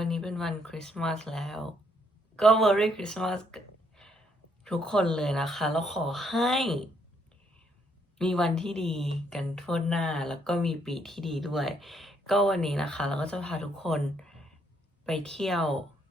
วันนี้เป็นวันคริสต์มาสแล้ว ก็ Merry Christmas ทุกคนเลยนะคะ แล้วขอให้ มีวันที่ดีกันทั่วหน้าแล้วก็มีปีที่ดีด้วย ก็วันนี้นะคะ เราก็จะพาทุกคนไปเที่ยว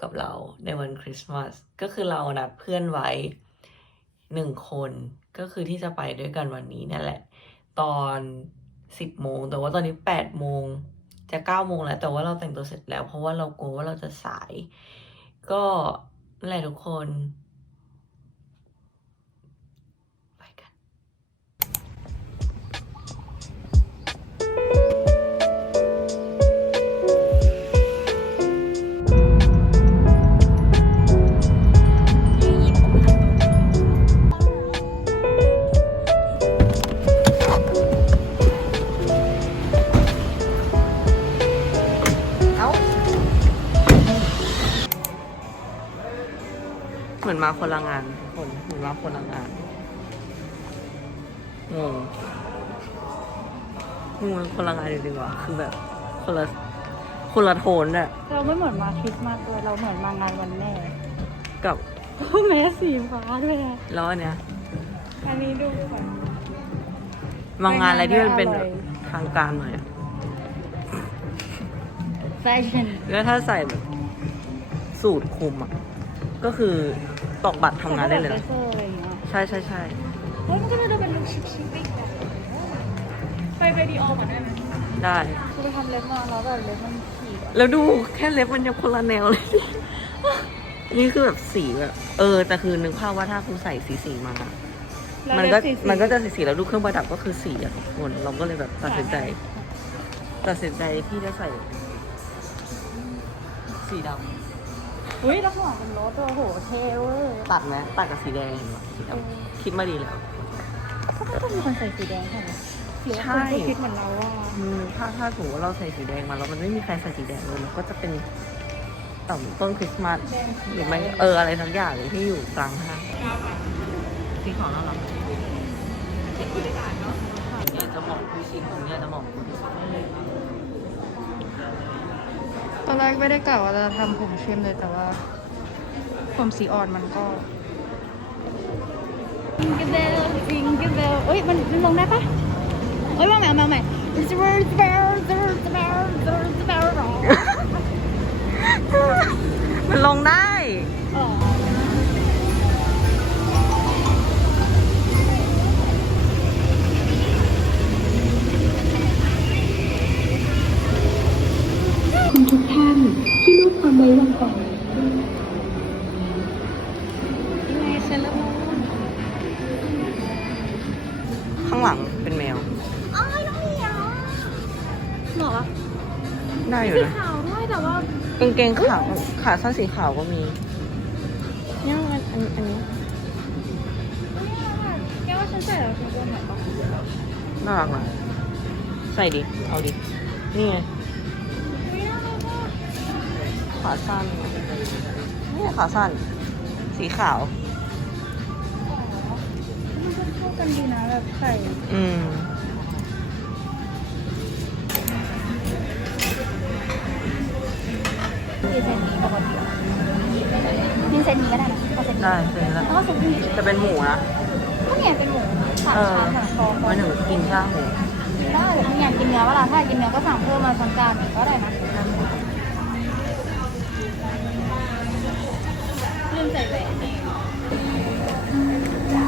กับเราในวันคริสต์มาสก็คือเรานัดเพื่อนไว้หนึ่งคนก็คือที่จะไปด้วยกันวันนี้นั่นแหละ ตอนสิบโมงแต่ว่าตอนนี้แปดโมง จะเก้าโมงแล้ว แต่ว่าเราแต่งตัวเสร็จแล้ว เพราะว่าเรากลัวว่าเราจะสาย ก็นั่นแหละทุกคน ละงานทุกคนเหมือนมาคนละงานงงงงมันคนละงานจริงๆว่ะคือแบบคนละคนละโทนอะเราไม่เหมือนมาคริสต์มาสด้วยเราเหมือนมางานวันแม่กับแม่สีฟ้าด้วยอะแล้วอันเนี้ยอันนี้ดูแบบมางานอะไรที่มันเป็นไปงานได้อร่อยทางการหน่อยอะแฟชั่นแล้วถ้าใส่แบบสูตรคลุมอะก็คือ ตอกบัตรทำงานได้เลยนะเซอร์อะไรอย่างเงี้ยใช่ใช่ใช่เฮ้ยมันก็จะดูเป็นลุคชิคๆอีกแบบไปไปดีออก่อนได้ไหมได้ คือไปทำเล็บมาแล้วแบบเล็บมันขีดอะแล้วดูแค่เล็บมันยังคนละแนวเลย นี่คือแบบสีแบบเออ แต่คือนึกภาพว่าถ้าครูใส่สีสีมาแล้วมันก็เล็บสีๆมันก็จะสีสีแล้วดูเครื่องประดับก็คือสีอะทุกคนเราก็เลยแบบตัดสินใจ ตัดสินใจที่จะใส่ สีด อุ้ยแล้วข้างหลังเป็นรถโอ้โหเท่เว้ยำตัดไหมตัดกับสีแดงเห็นปะสีดำคิดมาดีแล้วก็ไม่ต้องมีคนใส่สีแดงใช่ไหมหรือว่าใช่คนที่คิดเหมือนเราว่าอืมถ้าถ้าสมมติว่าเราใส่สีแดงมาแล้วมันไม่มีใครใส่สีแดงเลยมันก็จะเป็นต่ำต้นคริสต์มาสแดงหรือไม่เอออะไรทั้งอย่างที่อยู่กลางห้างสีของน่ารักอยากจะบอกผู้ชิมผมอยากจะบอกผู้ชิมต อนแรกไม่ได้กะว่าจะทำผมเข้มเลยแต่ว่า ผมสีอ่อนมันก็ จิงกเบลจิงกเบลเอ้ยมันมันลงได้ปะเอ้ยมาใหม่เอามาใหม่ มันลงได้อ๋อคุณทุก ท่านที่ร่วมความไว้วางใจยังไงเซเลบข้างหลังเป็นแมวอ้ายน้องเหมียวเหรอวะได้อยู่สีนะขาวด้วยแต่ว่ากางเกงขาวขาสั้นสีขาวก็มีเนี่ยอันอันอันนี้แกว่าฉันใส่แล้วฉันจะเหมือนปะน่ารักนะใส่ดิ เอาดิ นี่ไง ขาสั้นนี่ขาสั้น สีขาว มันก็เข้ากันดีนะแบบใส่อืมดีเซนนี้ปกติดีเซนนี้ก็ได้นะเอาเซนนี้ได้เสร็จแล้วแล้วก็เซนนี้จะเป็นหมูนะก็เนี่ยเป็นหมูสามเออชั้นหนังคอมาถึงกินข้าวหมูกินได้หรือไม่อยากกินเนื้อเวลาถ้าอยากกินเนื้อก็สั่งเพิ่มมาช้อนกลางอีกก็ได้นะ ลืมใส่แหวนนี่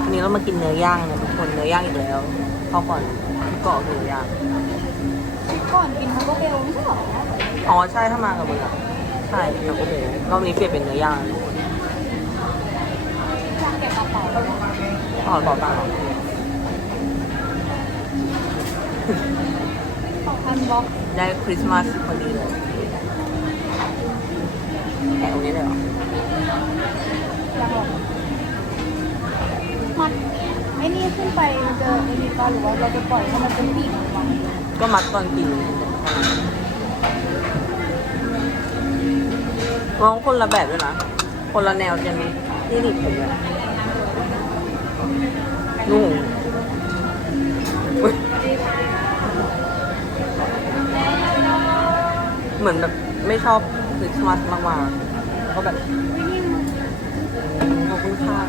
วันนี้เรามากินเนื้อย่างเนี่ยทุกคนเนื้อย่างอีกแล้วพอก่อนที่เกาะเนื้อย่างก่อนกินทังโกเบลไม่ใช่หรออ๋อใช่ถ้ามากับมึงอะใช่แต่ก็เบลรอบนี้เปลี่ยนเป็นเนื้อย่างทุกคนอยากเก็บกระเป๋าอ๋อต่อตางค์เหรอสองพันบล็อกได้คริสต์มาสพอดีเลยแกะตรงนี้เลยเหรอ อยากบอกมันไอ้นี่ขึ้นไปมันจะไอ้นี่ปะหรือว่าเราจะปล่อยให้มันเป็นปีกของมันก็มัดตอนกินน้องคนละแบบด้วยนะ คนละแนวจะมีที่หนีบผมเลยนุ่งเหมือนแบบไม่ชอบคริสต์มาสมากๆก็แบบ คุณค่ะ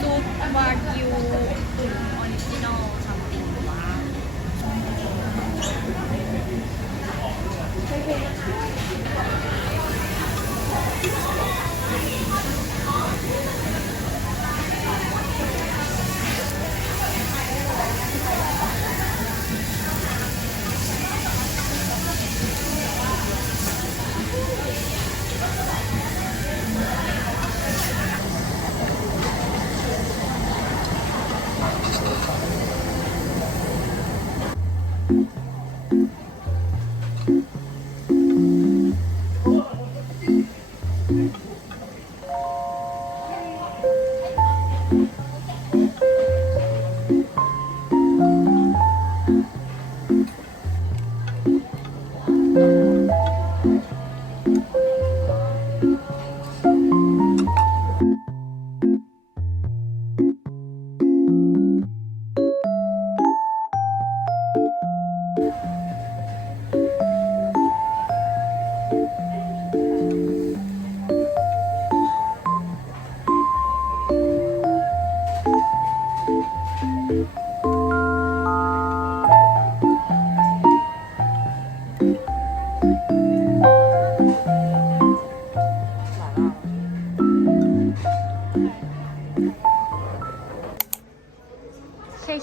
ซุป Thank you.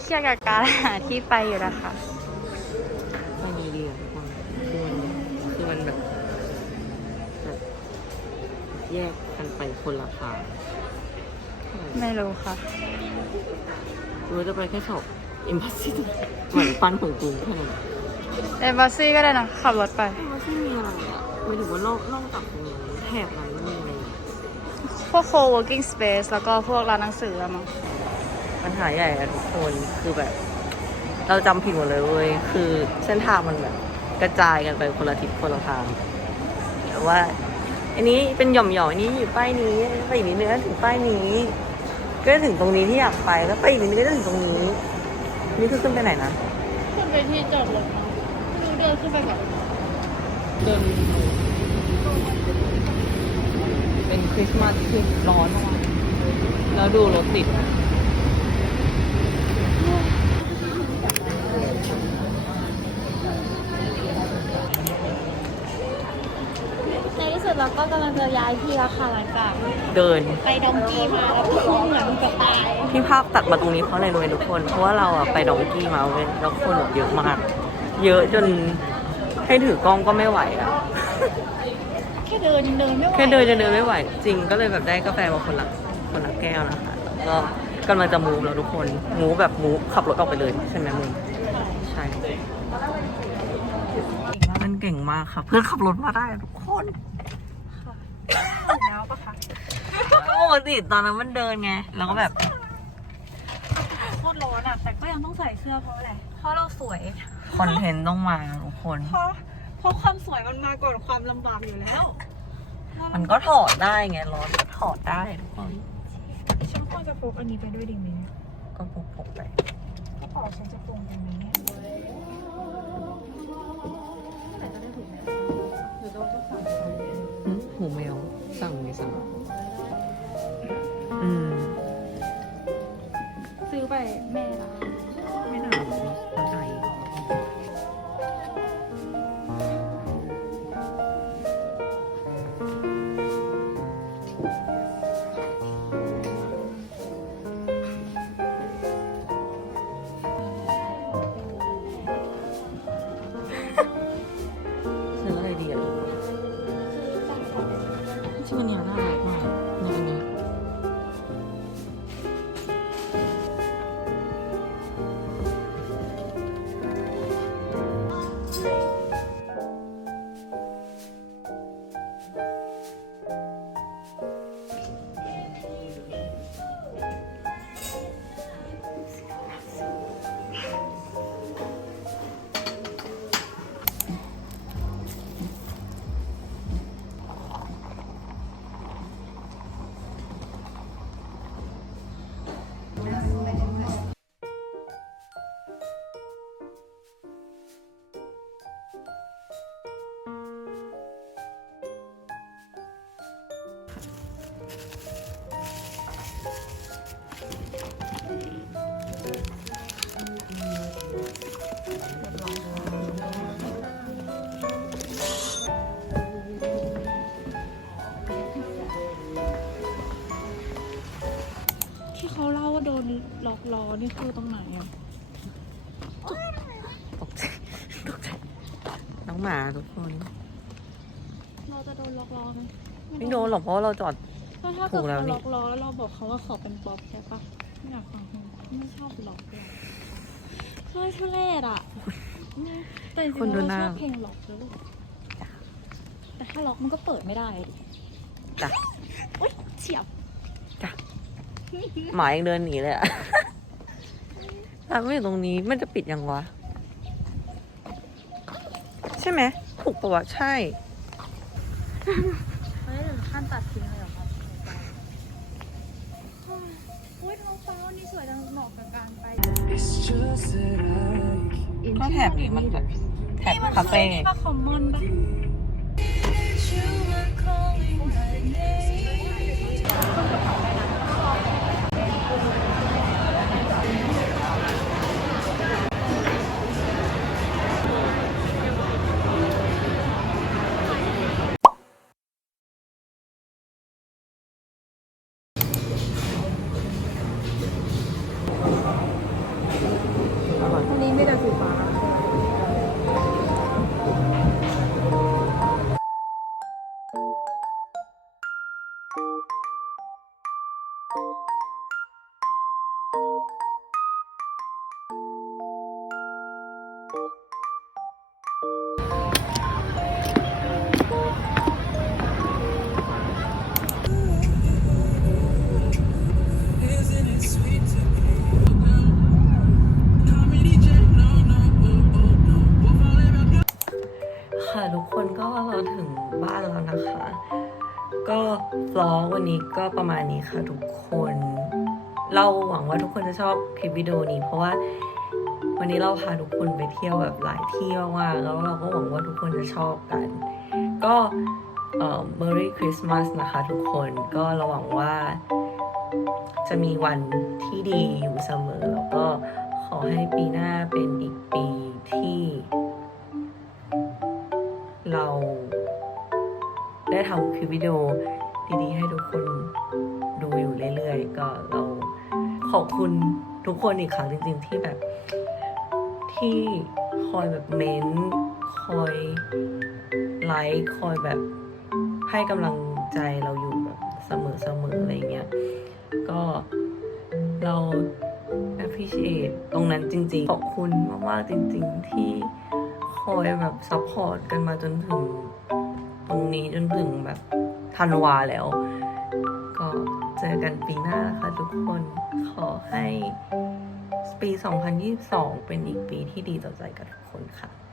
เครียดๆกับการหาที่ไปอยู่นะคะไม่มีดีอะทุกคนคือมันคือมันแบบแบบแยกกันไปคนละทางไม่รู้ค่ะเราจะไปแค่ช็อปอิมพัสซิเหมือนฟันของกูแค่นั้นเอมบาซี่ก็ได้นะขับรถไปอิมพัสซิมีอะไรอะไม่ถือว่านอกนอกจากตรงนั้นแถบนั้นมันมีอะไรอะพวก co-working space แล้วก็พวกร้านหนังสืออะมั้ง ปัญหาใหญ่อะทุกคนคือแบบ เราจำผิดหมดเลยเว้ยคือเส้นทางมันแบบ กระจายกันไปคนละทิศคนละทางแต่ว่า อันนี้เป็นหย่อมๆอันนี้อยู่ป้ายนี้ไปอีกนิดนึงก็ถึงป้ายนี้ ก็ถึงตรงนี้ที่อยากไปแล้วไปอีกนิดนึงก็จะถึงตรงนี้ นี่คือขึ้นไปไหนนะขึ้นไปที่จอดรถมั้งไม่รู้เดินขึ้นไปแบบเดินเป็นคริสต์มาสที่ร้อนมากแล้วดูรถติด ในที่สุดเรา ก็กำลังจะย้ายที่แล้วค่ะหลังจากเดิน ไปดองกี้มาแล้วก็เหมือนกับตายที่ภาพตัดมาตรงนี้เพราะอะไรรู้ไหมทุกคน เพราะว่าเราอะไปดองกี้มาเว้ยแล้วคนแบบเยอะมาก เยอะจนให้ถือกล้องก็ไม่ไหวอะแค่เดินยังเดินไม่ไหวแค่เดินจะเดินไม่ไหว จริงก็เลยแบบได้กาแฟมาคนละคนละแก้วนะคะแล้วก็กำลังจะมูฟแล้วทุกคนมูฟแบบมูฟขับรถออกไปเลยใช่ไหมมึงใช่มันเก่งมากค่ะ เพื่อนขับรถมาได้ทุกคน แล้วปะคะ ปกติตอนนั้นมันเดินไง แล้วก็แบบโคตรร้อนอะ แต่ก็ยังต้องใส่เสื้อเพราะอะไร เพราะเราสวย คอนเทนต์ต้องมาทุกคน เพราะเพราะความสวยมันมาก่อนความลำบากอยู่แล้วมันก็ถอดได้ไงร้อนก็ถอดได้ทุกคนฉันควรจะพกอันนี้ไปด้วยดีไหมก็พกพกๆไปกระเป๋าฉันจะตรงตรงนี้เนี่ยหึหูแมวสั่งไงสั่ง 这个你拿过来。 รอกเพราะว่าเราจอด ก็ถ้าถูเกิดกแล้วเขานี่ ล็อกล้อแล้วเราบอกเขาว่าขอเป็นป๊อปได้ปะไม่อยากฟังเพลงไม่ชอบล็อกเลยใช่ทุเรศอะเนี่ยแต่จริงคนๆดูเราหน้าชอบเพลงล็อกแล้วแต่ถ้าล็อกมันก็เปิดไม่ได้ดิจ้ะอุ๊ยเฉียบจ้ะหมายังเดินหนีเลยอะร้านไม่อยู่ตรงนี้มันจะปิดยังวะ ใช่ไหมถูกปะวะใช่ ไม่ได้ถึงขั้นตัดทิ้งเลยเหรอครับอุ้ยท้องฟ้าวันนี้สวยจังเหมาะกับการไป ก็แถบนี้มันแบบแถบคาเฟ่นี่ปะคอมมอนปะ ค่ะทุกคนก็เราถึงบ้านแล้วนะคะ ก็ฟลอวันนี้ก็ประมาณนี้ค่ะทุกคน เราหวังว่าทุกคนจะชอบคลิปวิดีโอนี้เพราะว่า วันนี้เราพาทุกคนไปเที่ยวแบบหลายที่มากๆแล้วเราก็หวังว่าทุกคนจะชอบกัน ก็เอ่อ Merry Christmas นะคะทุกคนก็เราหวังว่าจะมีวันที่ดีอยู่เสมอ แล้วก็ขอให้ปีหน้าเป็นอีกปีที่ เราได้ทำคลิปวิดีโอดีๆให้ทุกคนดูอยู่เรื่อยๆ ก็เราขอบคุณทุกคนอีกครั้งจริงๆที่แบบ ที่คอยแบบเม้นต์คอยไลค์คอยแบบให้กำลังใจเราอยู่แบบเสมอๆอะไรเงี้ย ก็เรา appreciate ตรงนั้นจริง ๆ ขอบคุณมาก ๆ จริง ๆ ที่คอยแบบซัพพอร์ตกันมาจนถึง ตรงนี้จนถึงแบบธันวาแล้ว ก็เจอกันปีหน้านะคะทุกคนขอให้ ปี 2022 เป็นอีกปีที่ดีต่อใจกับทุกคนค่ะ